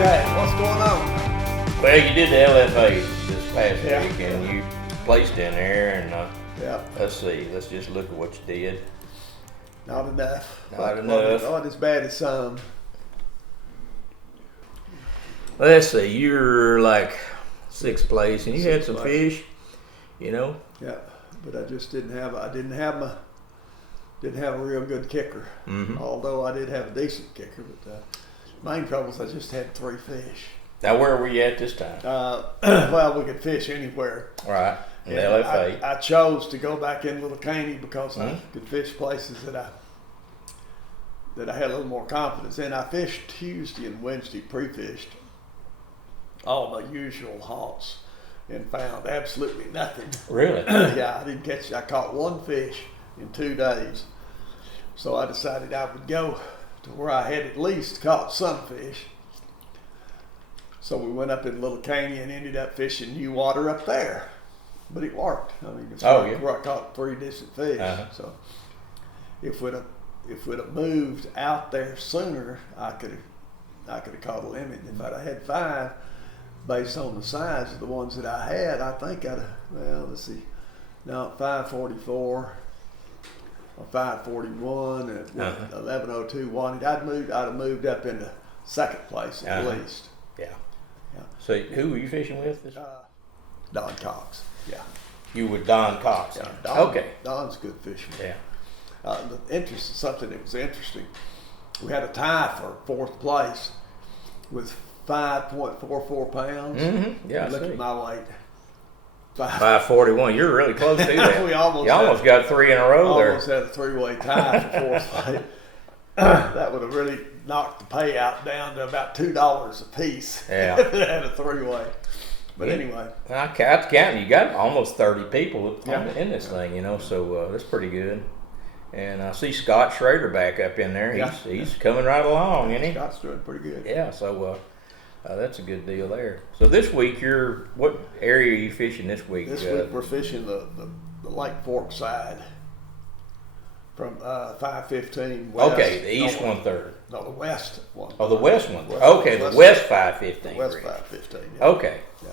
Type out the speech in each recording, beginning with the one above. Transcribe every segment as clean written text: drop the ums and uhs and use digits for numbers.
Jack, what's going on? Well, you did the LFA this past week, and you placed in there, and let's see, let's just look at what you did. Not enough. Not enough. Not as bad as some. Let's see, you're like sixth place, and you had some fish, you know. Yeah, but I just didn't have a real good kicker. Mm-hmm. Although I did have a decent kicker, but main trouble is I just had 3 fish. Now, where were you at this time? Well, we could fish anywhere. Right, in the LFA. I chose to go back in Little Caney because I could fish places that I had a little more confidence in. I fished Tuesday and Wednesday, pre-fished all my usual haunts and found absolutely nothing. Really? Yeah, I caught 1 fish in 2 days. So I decided I would go to where I had at least caught some fish. So we went up in Little Caney and ended up fishing new water up there. But it worked. I mean, it's where I caught 3 decent fish. So if we'd have moved out there sooner, I could have caught a limit. If I'd have had 5, based on the size of the ones that I had, I think I'd have, well, let's see, now 544 or 541 at 1102 wanted. I'd have moved up into second place at least. Yeah. So who were you fishing with? Don Cox. Yeah. You were Don Cox. Yeah, Okay. Don's a good fisherman. Yeah. Something that was interesting. We had a tie for 4th place with 5.44 pounds. Mm-hmm. Yeah. Look at my weight. 541. You're really close to that. You almost got 3 in a row there. Almost had a 3-way tie for 4th place. That would have really knocked the payout down to about $2 a piece. Yeah. If it had a 3-way. But anyway. I counting. You got almost 30 people in this thing, you know, so that's pretty good. And I see Scott Schrader back up in there. He's coming right along, isn't he? Scott's doing pretty good. Yeah, so that's a good deal there. So this week, what area are you fishing this week? This week we're fishing the Lake Fork side from 515 west. Okay, the east 1/3. No, the west one. Oh, the west 1/3. Okay, the west 515. West 515. Yeah. Okay. Yeah.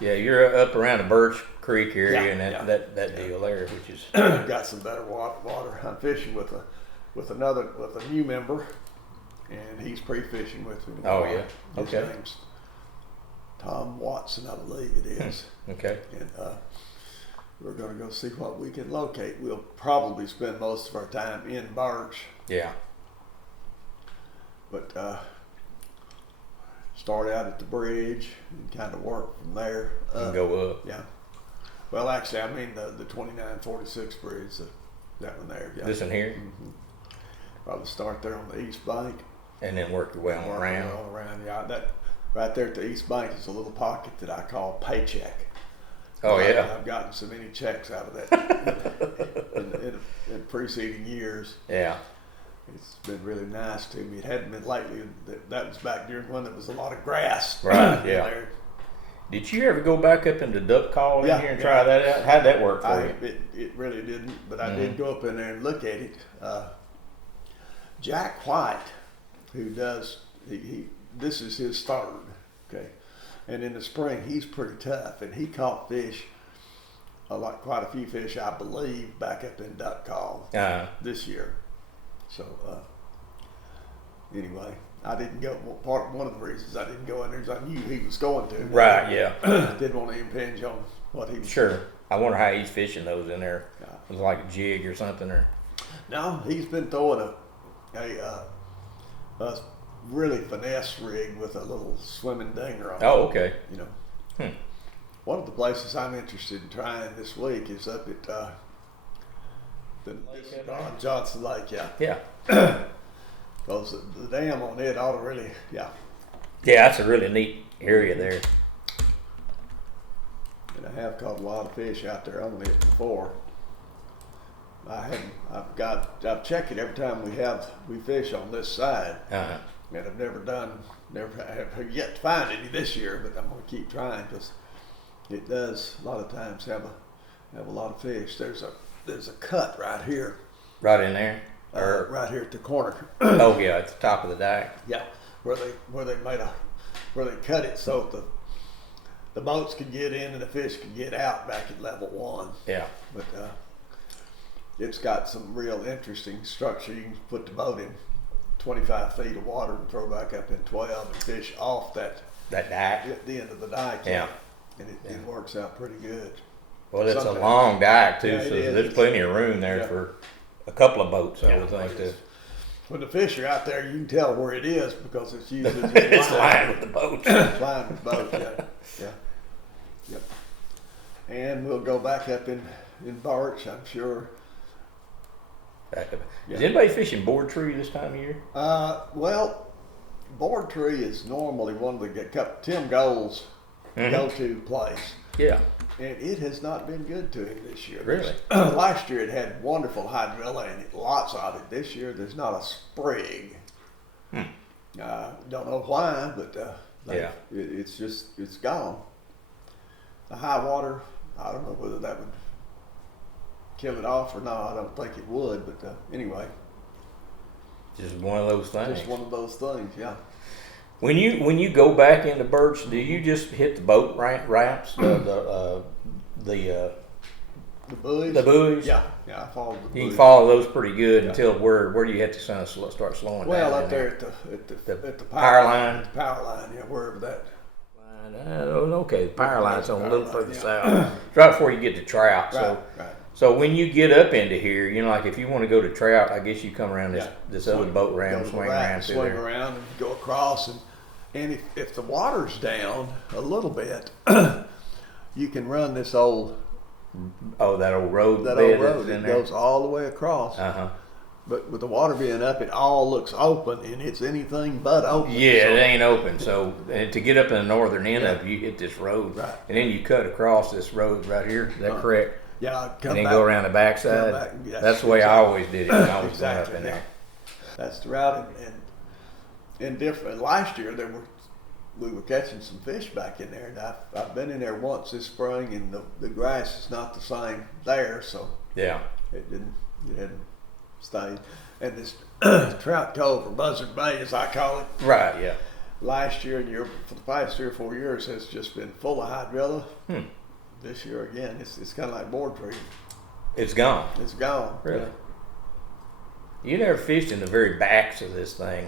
Yeah, you're up around the Birch Creek area and that deal there, which is got some better water. I'm fishing with a new member, and he's pre-fishing with me. Oh yeah. His name's Tom Watson, I believe it is. Okay. And we're going to go see what we can locate. We'll probably spend most of our time in Birch. Yeah. But start out at the bridge and kind of work from there. And go up. Yeah. Well, actually, I mean the 2946 bridge, that one there. Yeah. This one here? Mm-hmm. Probably start there on the east bank. And then work your way on around. All around, yeah. That right there at the east bank is a little pocket that I call paycheck. Oh, yeah. I've gotten so many checks out of that in preceding years. Yeah. It's been really nice to me. It hadn't been lately. That was back during when there was a lot of grass. Right, yeah. There. Did you ever go back up into duck call in here and try that out? How'd that work for you? It really didn't, but I did go up in there and look at it. Jack White, who does, this is his 3rd, okay? And in the spring, he's pretty tough, and he caught fish, quite a few fish, I believe, back up in duck call this year. So anyway, I didn't go. One of the reasons I didn't go in there is I knew he was going to. Right. Yeah. Didn't want to impinge on what he was. Sure. I wonder how he's fishing those in there. It was like a jig or something, or. No, he's been throwing a really finesse rig with a little swimming dinger on it. Oh, okay. You know. One of the places I'm interested in trying this week is up at the Johnson Lake. Yeah. Yeah. Because the dam on it ought to really, Yeah, that's a really neat area there. And I have caught a lot of fish out there on it before. I've checked it every time we fish on this side. And I've never have yet to find any this year, but I'm going to keep trying because it does a lot of times have a lot of fish. There's a cut right here. Right in there? Right here at the corner. Oh yeah, at the top of the dike. Yeah, where they where they cut it so the boats could get in and the fish could get out back at level 1. Yeah. But it's got some real interesting structure. You can put the boat in 25 feet of water and throw back up in 12 and fish off that dike at the end of the dike. Yeah. And it works out pretty good. Well, it's a long dike too, Yeah, so is. there's plenty of room there for a couple of boats, I would think. When the fish are out there, you can tell where it is because it's usually just It's lined with the boats. lined with boats, yeah. Yep. And we'll go back up in Birch, I'm sure. Back up. Is anybody fishing board tree this time of year? Well, board tree is normally one of the Tim Gold's go-to place. Yeah. And it has not been good to him this year. Really? Last year it had wonderful hydrilla in it, lots of it. This year there's not a sprig. Don't know why, but it's gone. The high water, I don't know whether that would kill it off or not. I don't think it would, but anyway. Just one of those things. Just one of those things, yeah. When you go back into Birch, do you just hit the boat ramps, the buoys? The buoys? Yeah, I followed the buoys. You can follow those pretty good until where do you have to start slowing down? Well, up there at the power line. The power line, yeah, wherever that. Okay, the power line's on a little further south. It's right before you get to Trout. Right. So when you get up into here, like if you want to go to Trout, I guess you come around this other boat ramp, swing around through there. Swing around and go across, and if the water's down a little bit, you can run this old. Oh, that old road. It goes all the way across. But with the water being up, it all looks open, and it's anything but open. Yeah, it ain't open. So to get up in the northern end of it, you hit this road, and then you cut across this road right here. Is that correct? Yeah, and then go around the backside. That's the way I always did it when I was going up in there. That's the route, and different. Last year we were catching some fish back in there, and I've been in there once this spring, and the grass is not the same there, so it hadn't stayed. And this Trout Cove, or Buzzard Bay as I call it, right? Yeah. Last year and for the past 3 or 4 years has just been full of hydrilla. This year again, it's kind of like board tree. It's gone. It's gone. Really? Yeah. You never fished in the very backs of this thing,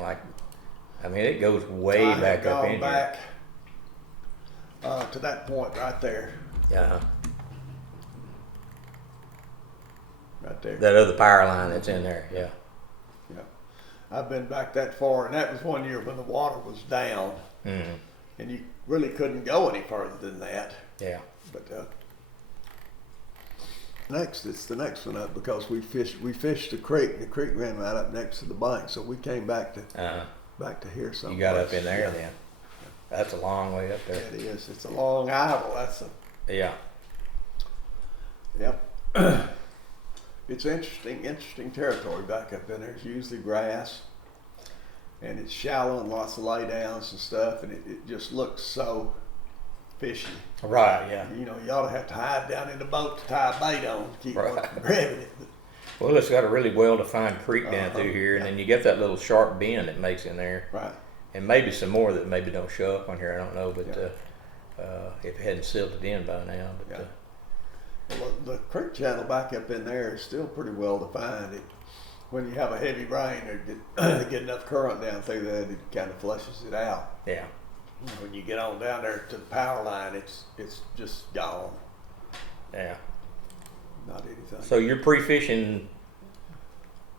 it goes way back up in back to that point right there. Yeah. Right there. That other power line that's in there. Yeah. Yeah. I've been back that far, and that was one year when the water was down, and you really couldn't go any further than that. Yeah. But it's the next one up because we fished the creek. The creek ran right up next to the bank, so we came back to here. Somewhere. You got up in there then. That's a long way up there. It is. It's a long idle. Yeah. Yep. It's interesting territory back up in there. It's usually grass, and it's shallow and lots of laydowns and stuff, and it just looks so fishy. Right, yeah. You ought to have to hide down in the boat to tie a bait on to keep from grabbing it. Well, it's got a really well-defined creek down through here, and then you get that little sharp bend it makes in there. Right. And maybe some more that maybe don't show up on here, I don't know, but if it hadn't silted in by now. But, well, the creek channel back up in there is still pretty well defined. When you have a heavy rain or get enough current down through that, it kind of flushes it out. Yeah. When you get on down there to the power line, it's just gone. Yeah. Not anything. So you're pre-fishing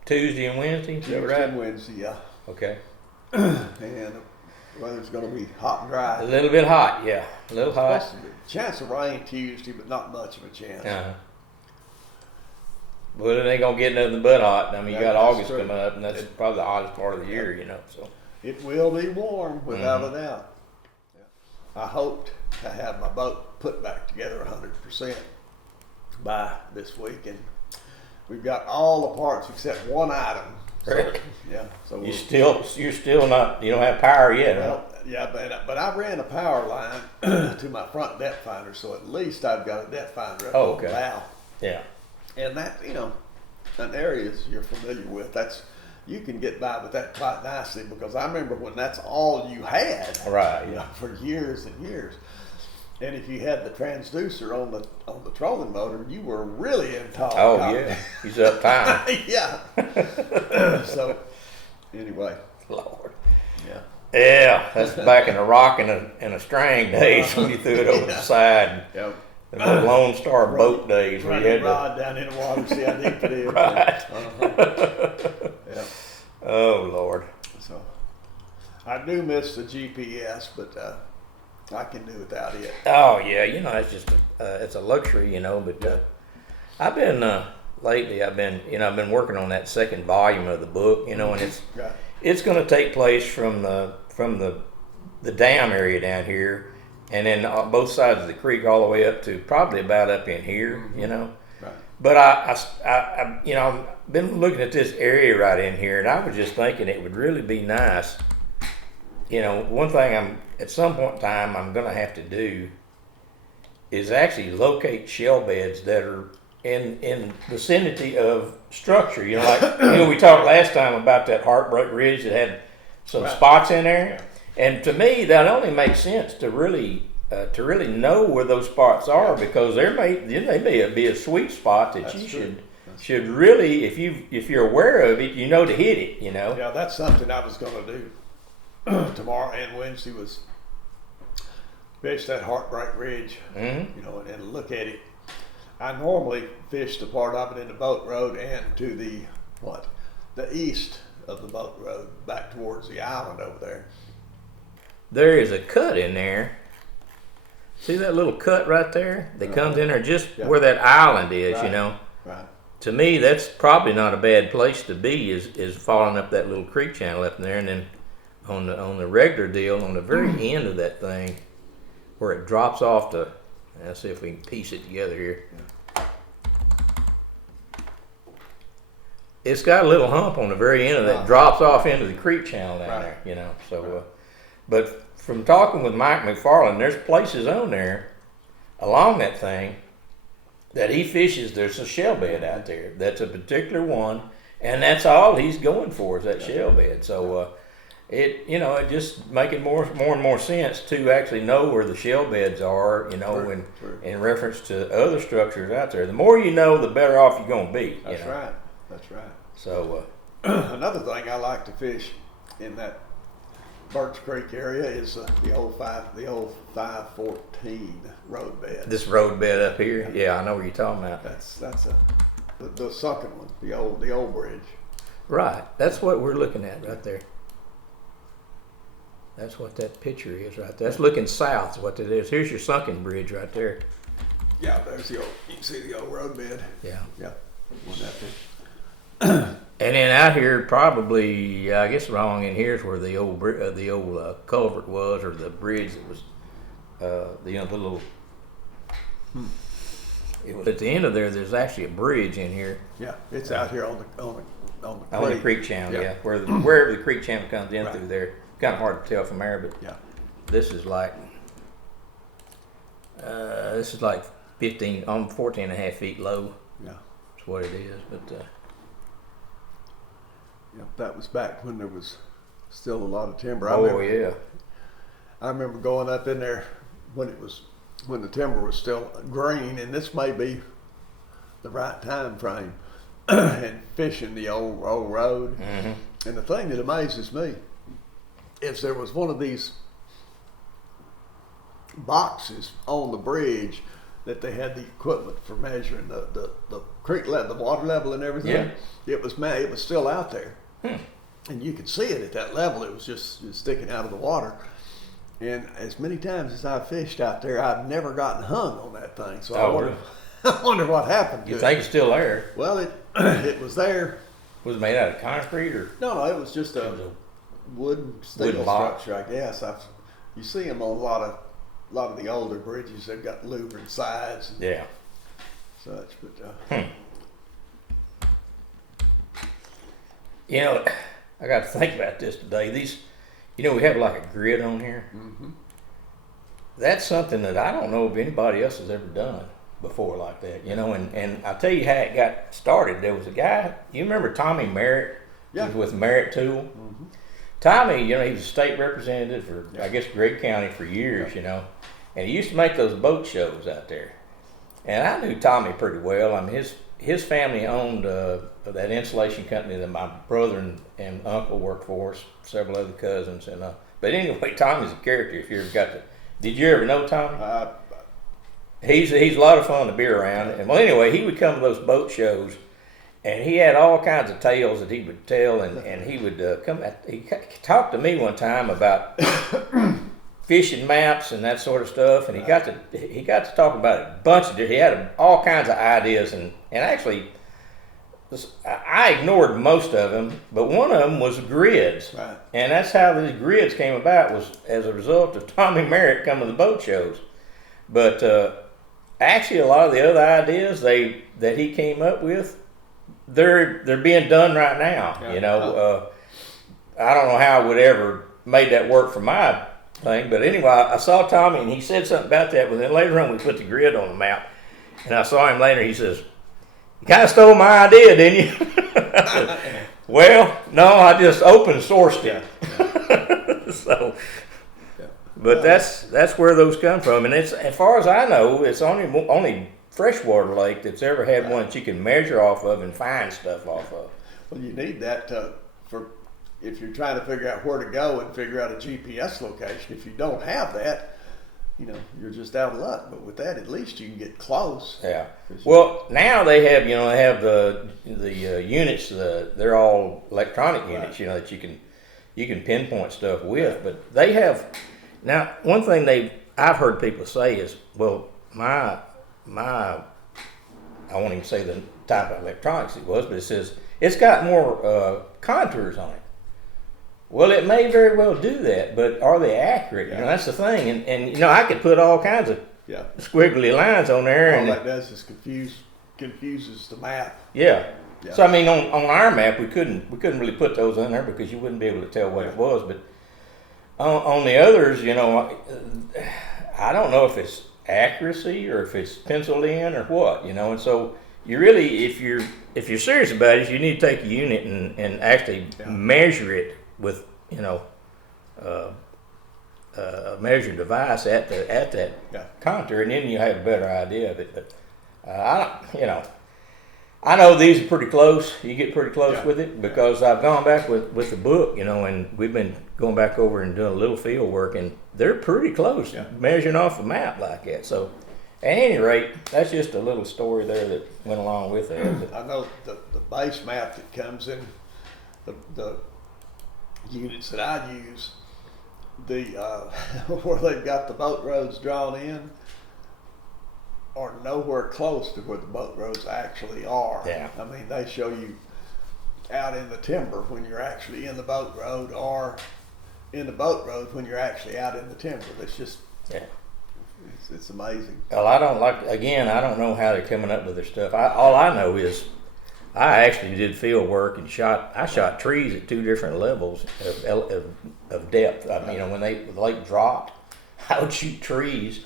Tuesday and Wednesday? Is that right? Tuesday and Wednesday, yeah. Okay. And the weather's going to be hot and dry. A little bit hot, yeah. A little hot. Chance of rain Tuesday, but not much of a chance. Well, it ain't going to get nothing but hot. You got August coming up, and that's probably the hottest part of the year, so. It will be warm, without a doubt. I hoped to have my boat put back together 100% by this week, and we've got all the parts except one item. Really? Yeah. So you're still not. You don't have power yet. Well, yeah, but I ran a power line to my front depth finder, so at least I've got a depth finder up on the bow. Yeah. And that, an area you're familiar with. That's you can get by with that quite nicely, because I remember when that's all you had, Right, you know, for years and years. And if you had the transducer on the trolling motor, you were really in tall. Oh yeah, he's up time. Yeah. So anyway, Lord. yeah. Yeah, that's back in the rock and a string days when you threw it over the side. Yep. The Lone Star boat days where you had rod down in the water, see how deep it is. Right. Yeah. Oh Lord. So I do miss the GPS, but I can do without it. Oh yeah, you know it's just it's a luxury, you know. But I've been lately. I've been working on that second volume of the book, you know, and it's going to take place from the dam area down here, and then both sides of the creek all the way up to probably about up in here, you know. Right. But I you know, I've been looking at this area right in here, and I was just thinking it would really be nice. You know, one thing at some point in time I'm going to have to do is actually locate shell beds that are in vicinity of structure. You know, like we talked last time about that Heartbreak Ridge that had some spots in there, and to me that only makes sense to really know where those spots are, because there may be a sweet spot that you should really, if you're aware of it, you know to hit it. You know. Yeah, that's something I was going to do tomorrow and Wednesday, was fish that Heartbreak Ridge, you know, and look at it. I normally fish the part of it in the boat road and to the east of the boat road, back towards the island over there. There is a cut in there. See that little cut right there that comes in there just where that island is, you know. Right. To me, that's probably not a bad place to be, is following up that little creek channel up in there, and then on the regular deal, on the very end of that thing, where it drops off to, let's see if we can piece it together here. It's got a little hump on the very end of that, drops off into the creek channel down there, you know. So, but from talking with Mike McFarland, there's places on there along that thing that he fishes. There's a shell bed out there. That's a particular one, and that's all he's going for is that shell bed. So, it just making more and more sense to actually know where the shell beds are, you know, in reference to other structures out there. The more you know, the better off you're going to be. That's right. That's right. So another thing I like to fish in that Birch Creek area is the old 514 road bed. This road bed up here, yeah, I know what you're talking about. That's the sunken one, the old bridge. Right, that's what we're looking at right there. That's what that picture is right there. That's looking south. Is what it is. Here's your sunken bridge right there. Yeah, there's you can see the old road bed. Yeah. Yeah. One that big. And then out here, probably, I guess wrong in here is where the old culvert was, or the bridge that was, the little. It was at the end of there. There's actually a bridge in here. Yeah, it's out here on the creek channel. Yeah, wherever the creek channel comes in through there. Kind of hard to tell from there, but this is like 14 and a half feet low. Yeah, that's what it is. But that was back when there was still a lot of timber. I remember going up in there when the timber was still green, and this may be the right time frame, and fishing the old road. Mm-hmm. And the thing that amazes me, if there was one of these boxes on the bridge that they had the equipment for measuring the creek level, the water level and everything, it was still out there. And you could see it at that level. It was just sticking out of the water. And as many times as I've fished out there, I've never gotten hung on that thing. So I wonder what happened to it. You think it's still there? Well, it was there. Was it made out of concrete or? No, it was just a wooden steel structure, I guess. You see them on a lot of the older bridges. They've got louvered sides and such. But you know, I got to think about this today. These, we have like a grid on here. Mm-hmm. That's something that I don't know if anybody else has ever done before like that. And I tell you how it got started. There was a guy. You remember Tommy Merritt Yeah. He was with Merritt Tool. Mm-hmm. Tommy, he was a state representative for, I guess, Gregg County for years, and he used to make those boat shows out there. And I knew Tommy pretty well. I mean, his family owned that insulation company that my brother and uncle worked for, several other cousins. But anyway, Tommy's a character. If you ever got to, did you ever know Tommy? He's a lot of fun to be around. And well, anyway, he would come to those boat shows, and he had all kinds of tales that he would tell, and he would he talked to me one time about fishing maps and that sort of stuff, and he got to talk about a bunch of he had all kinds of ideas, and actually I ignored most of them, but one of them was grids, right. And that's how these grids came about, was as a result of Tommy Merritt coming to the boat shows. But actually, a lot of the other ideas that he came up with, they're being done right now. Yeah. I don't know how I would ever made that work for my thing, but anyway, I saw Tommy and he said something about that. But then later on, we put the grid on the map, and I saw him later. He says, "You kind of stole my idea, didn't you?" Well, no, I just open sourced it. Yeah. So. But that's where those come from, and it's, as far as I know, it's only freshwater lake that's ever had one that you can measure off of and find stuff off of. Well, you need that for if you're trying to figure out where to go and figure out a GPS location. If you don't have that, you're just out of luck. But with that, at least you can get close. Yeah. Well, now they have the units. They're all electronic units. Right. That you can pinpoint stuff with, but they have. Now, one thing I've heard people say is, well, I won't even say the type of electronics it was, but it says it's got more contours on it. Well, it may very well do that, but are they accurate? Yeah. That's the thing. And I could put all kinds of squiggly lines on there. All that does is confuses the map. Yeah. So I mean, on our map, we couldn't really put those on there because you wouldn't be able to tell what it was, but. On the others, I don't know if it's accuracy or if it's penciled in or what, and so you really, if you're serious about it, you need to take a unit and actually measure it with, a measuring device at that contour, and then you have a better idea of it. But I know these are pretty close. You get pretty close with it because I've gone back with the book, and we've been going back over and doing a little field work, and they're pretty close measuring off a map like that. So, at any rate, that's just a little story there that went along with it. I know the base map that comes in the units that I use, where they've got the boat roads drawn in, are nowhere close to where the boat roads actually are. Yeah. I mean, they show you out in the timber when you're actually in the boat road, or in the boat road when you're actually out in the timber. It's just, it's amazing. Well, I don't know how they're coming up with their stuff. All I know is I actually did field work and I shot trees at 2 different levels of depth. I mean, when the lake dropped, I would shoot trees.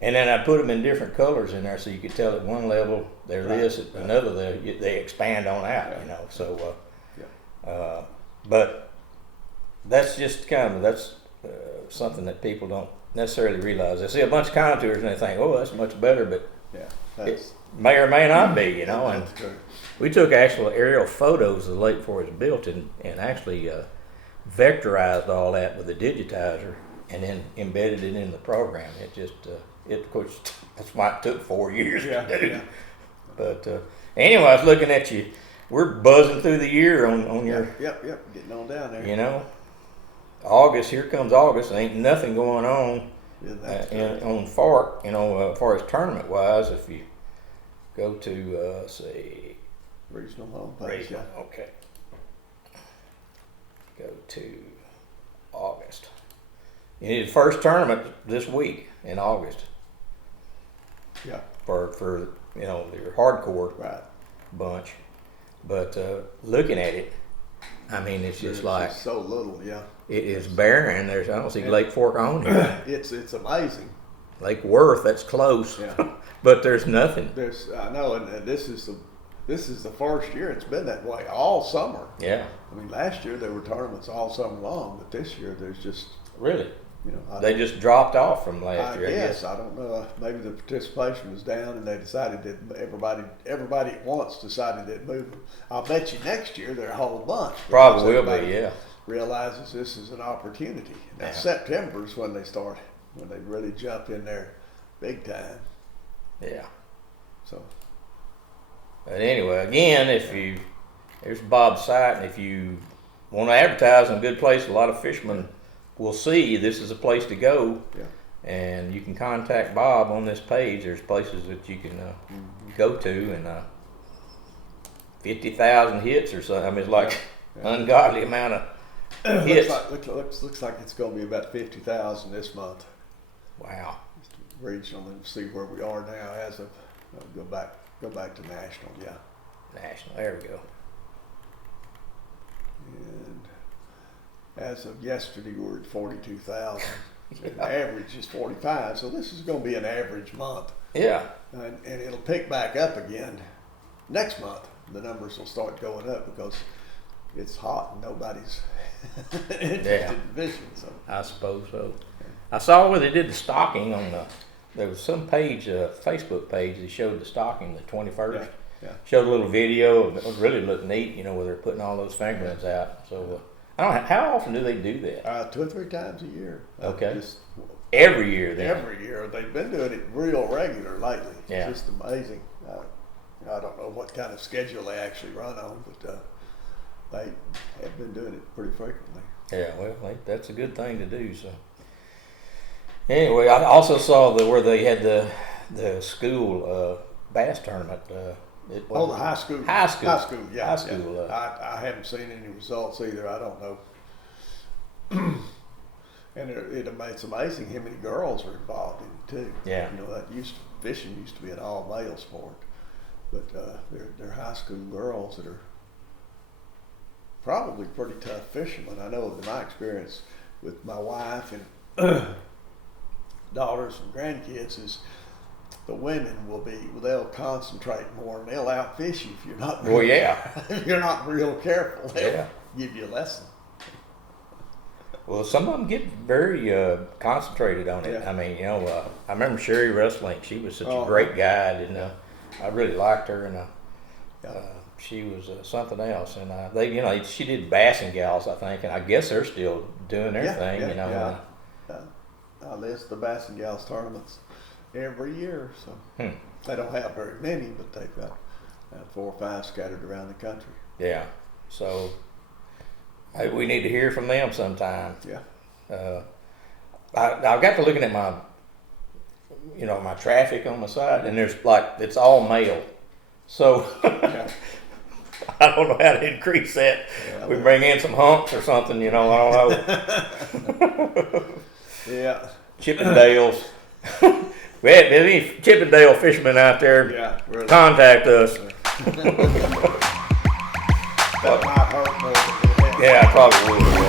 And then I put them in different colors in there so you could tell at one level they're this, at another they expand on out, So, but that's just that's something that people don't necessarily realize. They see a bunch of contours and they think, oh, that's much better, but it may or may not be, And we took actual aerial photos of the lake before it was built and actually vectorized all that with a digitizer and then embedded it in the program. It just of course, that's why it took 4 years to do. Yeah. But anyway, I was looking at you. We're buzzing through the year on your. Yep. Getting on down there. August. Here comes August. Ain't nothing going on on Fort. As far as tournament wise, if you go to say regional homepage. Okay. Go to August. You need the first tournament this week in August. Yeah. For your hardcore bunch, but looking at it, I mean, it's just like so little. Yeah. It is barren. I don't see Lake Fork on here. It's amazing. Lake Worth, that's close. Yeah. But there's nothing. I know, and this is this is the first year it's been that way all summer. Yeah. I mean, last year there were tournaments all summer long, but this year there's just, Really? you know, They just dropped off from last year. I guess. I don't know. Maybe the participation was down, and they decided that everybody at once decided they'd move them. I'll bet you next year they're a whole bunch. Probably will be. Yeah. Realizes this is an opportunity. Now Yeah. September is when they really jump in there big time. Yeah. So. But anyway, again, there's Bob's site, and if you want to advertise in a good place, a lot of fishermen will see this is a place to go. Yeah. And you can contact Bob on this page. There's places that you can go to, and 50,000 hits or something. I mean, it's like ungodly amount of hits. Looks like it's going to be about 50,000 this month. Wow. Regional, and see where we are now as of go back to national. Yeah. National. There we go. And as of yesterday, we were at 42,000. The average is 45, so this is going to be an average month. Yeah. And it'll pick back up again next month. The numbers will start going up because it's hot and nobody's interested in fishing. So I suppose so. I saw where they did the stocking on there was some page, Facebook page, that showed the stocking the 21st. Yeah. Showed a little video. It really looked neat, you know, where they're putting all those fingerlings out. So I don't know, how often do they do that? 2 or 3 times a year. Okay. Just every year then? Every year. They've been doing it real regular lately. Yeah. It's just amazing. I don't know what kind of schedule they actually run on, but they have been doing it pretty frequently. Yeah, well, that's a good thing to do. So anyway, I also saw where they had the school bass tournament. The high school. High school. High school, yeah. High school. Yeah. I haven't seen any results either. I don't know. And it's amazing how many girls are involved in it too. Yeah. You know, fishing used to be an all male sport, but they're high school girls that are probably pretty tough fishermen. I know in my experience with my wife and daughters and grandkids is the women they'll concentrate more and they'll outfish you if you're not Well, yeah. if you're not real careful. They'll Yeah. give you a lesson. Well, some of them get very concentrated on it. Yeah. I mean, you know, I remember Sherry Rustlink. She was such a Oh. great guide, and I really liked her, and she was something else. And she did Bassing Gals, I think, and I guess they're still doing their thing. You know. I list the Bass and Gals tournaments every year, so they don't have very many, but they've got 4 or 5 scattered around the country. Yeah. So we need to hear from them sometime. Yeah. I got to looking at my traffic on my site, and it's all male. So Yeah. I don't know how to increase that. Yeah, We bring in some hunks or something, I don't know. Yeah. Chippendales. We had any Chippendale fishermen out there, Yeah. Really. contact us. That might hurt more than it helps. Yeah, I probably would.